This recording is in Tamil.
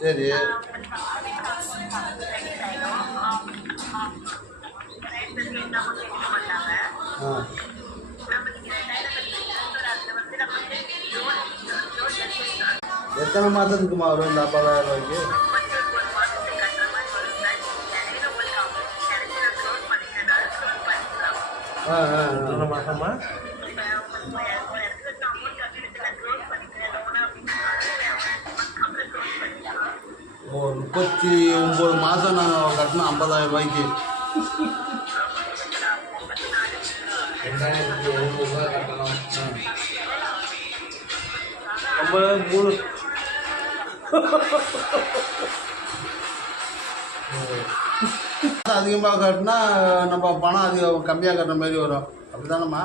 சரி. எத்தனை மாதத்துக்குமா வரும் இந்த 50,000 ரூபாய்க்கு? எத்தனை மாதமா? 39 மாதம் நாங்கள் கட்டணும் 50,000 ரூபாய்க்கு. 2,700 கட்டணும். 3 அதிகமாக கட்டினா நம்ம பணம் அதிகம் கம்மியாக கட்டுற மாதிரி வரும். அப்படிதானம்மா?